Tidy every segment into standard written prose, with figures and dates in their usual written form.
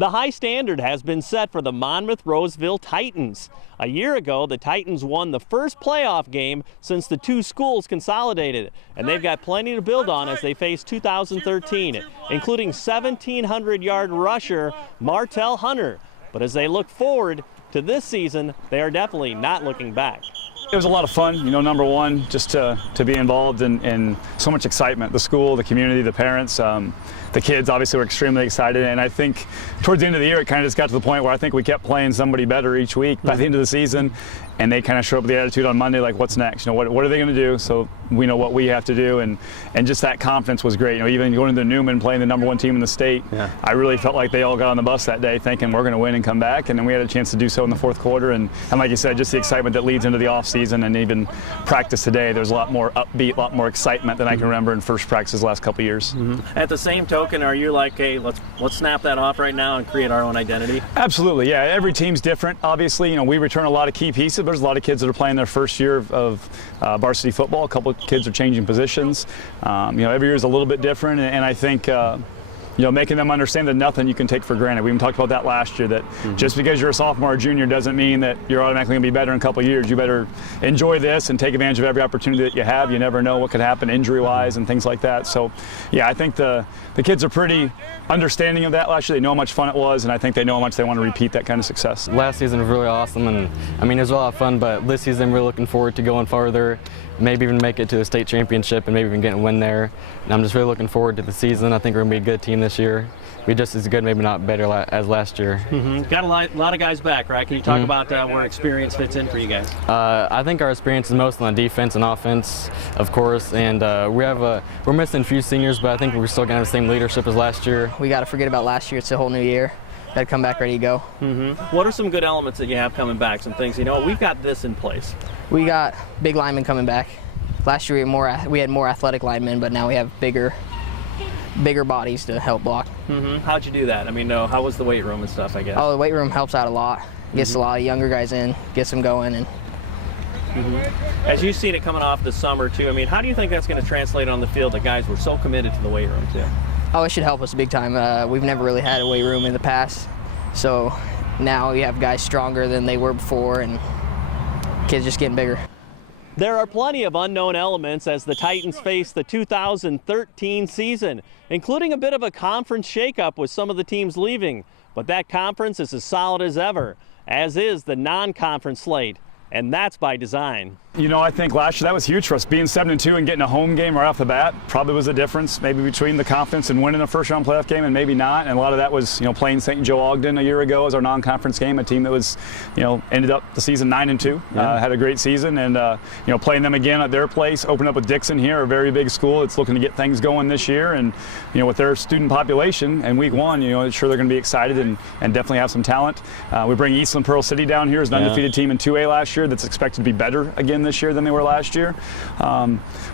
The high standard has been set for the Monmouth-Roseville Titans. A year ago, the Titans won the first playoff game since the two schools consolidated, and they've got plenty to build on as they face 2013, including 1,700-yard rusher Martell Hunter. But as they look forward to this season, they are definitely not looking back. It was a lot of fun, you know, number one, just to be involved in so much excitement. The school, the community, the parents, the kids obviously were extremely excited. And I think towards the end of the year, it kind of just got to the point where I think we kept playing somebody better each week by the end of the season. And they kind of showed up with the attitude on Monday, like, what's next? You know, what are they going to do? So we know what we have to do. And just that confidence was great. You know, even going to the Newman, playing the #1 team in the state, I really felt like they all got on the bus that day thinking we're going to win and come back. And then we had a chance to do so in the fourth quarter. And like you said, just the excitement that leads into the offseason and even practice today, there's a lot more upbeat, a lot more excitement than I can remember in first practice the last couple of years. At the same token, are you like, hey, let's snap that off right now and create our own identity? Absolutely, yeah. Every team's different. Obviously, you know, we return a lot of key pieces. There's a lot of kids that are playing their first year of varsity football. A couple of kids are changing positions. You know, every year is a little bit different, and I think you know, making them understand that nothing you can take for granted. We even talked about that last year, that just because you're a sophomore or junior doesn't mean that you're automatically going to be better in a couple of years. You better enjoy this and take advantage of every opportunity that you have. You never know what could happen injury-wise and things like that. So, yeah, I think the kids are pretty understanding of that last year. They know how much fun it was, and I think they know how much they want to repeat that kind of success. Last season was really awesome, and I mean, it was a lot of fun, but this season we're looking forward to going farther, maybe even make it to a state championship and maybe even getting a win there. And I'm just really looking forward to the season. I think we're going to be a good team this year. Be just as good, maybe not better as last year. Got a lot of guys back, right? Can you talk about where experience fits in for you guys? I think our experience is most on defense and offense, of course, and we're missing a few seniors, but I think we're still going to have the same leadership as last year. We got to forget about last year. It's a whole new year. Got to come back ready to go. What are some good elements that you have coming back? Some things, you know, we've got this in place. We got big linemen coming back. Last year we had more athletic linemen, but now we have bigger bodies to help block. How'd you do that? I mean, how was the weight room and stuff, I guess? Oh, the weight room helps out a lot. Gets a lot of younger guys in, gets them going. And as you've seen it coming off the summer too, I mean, how do you think that's going to translate on the field that guys were so committed to the weight room too? Oh, it should help us big time. We've never really had a weight room in the past, so now we have guys stronger than they were before, and kids just getting bigger. There are plenty of unknown elements as the Titans face the 2013 season, including a bit of a conference shakeup with some of the teams leaving. But that conference is as solid as ever, as is the non-conference slate, and that's by design. You know, I think last year that was huge for us. Being 7-2 and getting a home game right off the bat probably was a difference, maybe between the confidence and winning a first-round playoff game and maybe not. And a lot of that was, you know, playing St. Joe Ogden a year ago as our non-conference game, a team that was, you know, ended up the season 9-2, had a great season, and you know, playing them again at their place, opened up with Dixon here, a very big school. It's looking to get things going this year, and you know, with their student population and week one, you know, sure they're going to be excited and definitely have some talent. We bring Eastland Pearl City down here as an undefeated team in 2A last year that's expected to be better again this year than they were last year.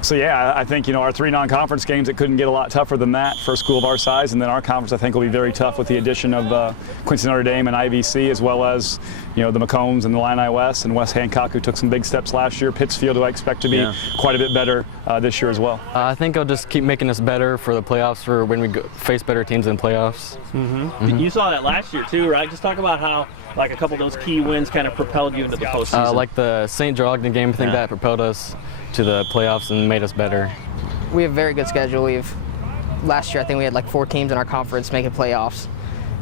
So yeah, I think, you know, our 3 non-conference games, it couldn't get a lot tougher than that for a school of our size, and then our conference I think will be very tough with the addition of Quincy Notre Dame and IVC, as well as, you know, the McCombs and the Illini West and West Hancock, who took some big steps last year. Pittsfield, who I expect to be quite a bit better this year as well. I think I'll just keep making us better for the playoffs, for when we face better teams in playoffs. You saw that last year too, right? Just talk about how, like, a couple of those key wins kind of propelled you into the postseason. Like the St. Joe Ogden game, I think that propelled us to the playoffs and made us better. We have a very good schedule. Last year I think we had like 4 teams in our conference making playoffs,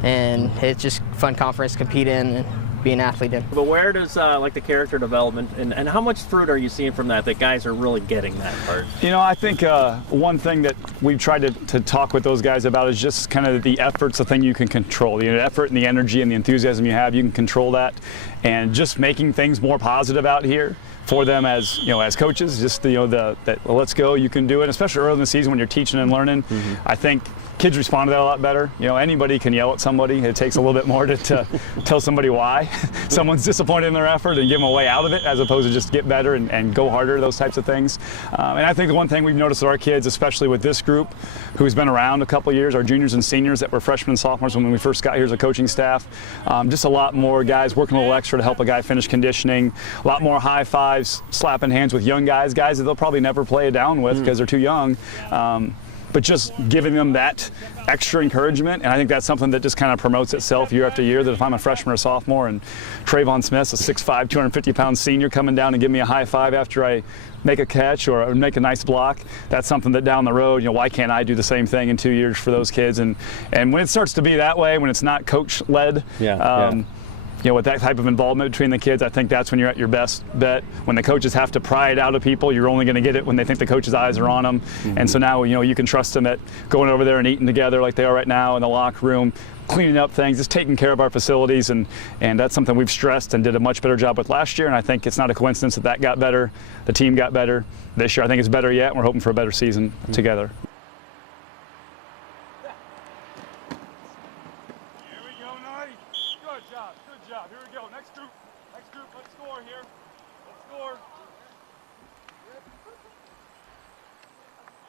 and it's just a fun conference to compete in and be an athlete in. But where does like the character development and how much fruit are you seeing from that guys are really getting that part? You know, I think one thing that we've tried to talk with those guys about is just kind of the effort's the thing you can control. The effort and the energy and the enthusiasm you have, you can control that, and just making things more positive out here for them as, you know, as coaches, just, you know, that well, let's go, you can do it, especially early in the season when you're teaching and learning. I think kids respond to that a lot better. You know, anybody can yell at somebody. It takes a little bit more to tell somebody why someone's disappointed in their effort and give them a way out of it, as opposed to just get better and go harder, those types of things. And I think the one thing we've noticed with our kids, especially with this group who's been around a couple of years, our juniors and seniors that were freshmen and sophomores when we first got here as a coaching staff, just a lot more guys working a little extra to help a guy finish conditioning, a lot more high fives, slapping hands with young guys that they'll probably never play it down with because they're too young. but just giving them that extra encouragement. And I think that's something that just kind of promotes itself year after year, that if I'm a freshman or sophomore and Trayvon Smith's a 6'5", 250-pound senior coming down and give me a high five after I make a catch or make a nice block, that's something that down the road, you know, why can't I do the same thing in 2 years for those kids? And when it starts to be that way, when it's not coach-led, you know, with that type of involvement between the kids, I think that's when you're at your best bet. When the coaches have to pry it out of people, you're only going to get it when they think the coach's eyes are on them. And so now, you know, you can trust them at going over there and eating together like they are right now in the locker room, cleaning up things, just taking care of our facilities, and that's something we've stressed and did a much better job with last year. And I think it's not a coincidence that got better, the team got better. This year I think it's better yet, and we're hoping for a better season together.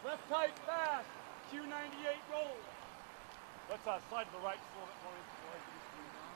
Left tight, fast, Q98 goal. Let's slide to the right just a little bit more.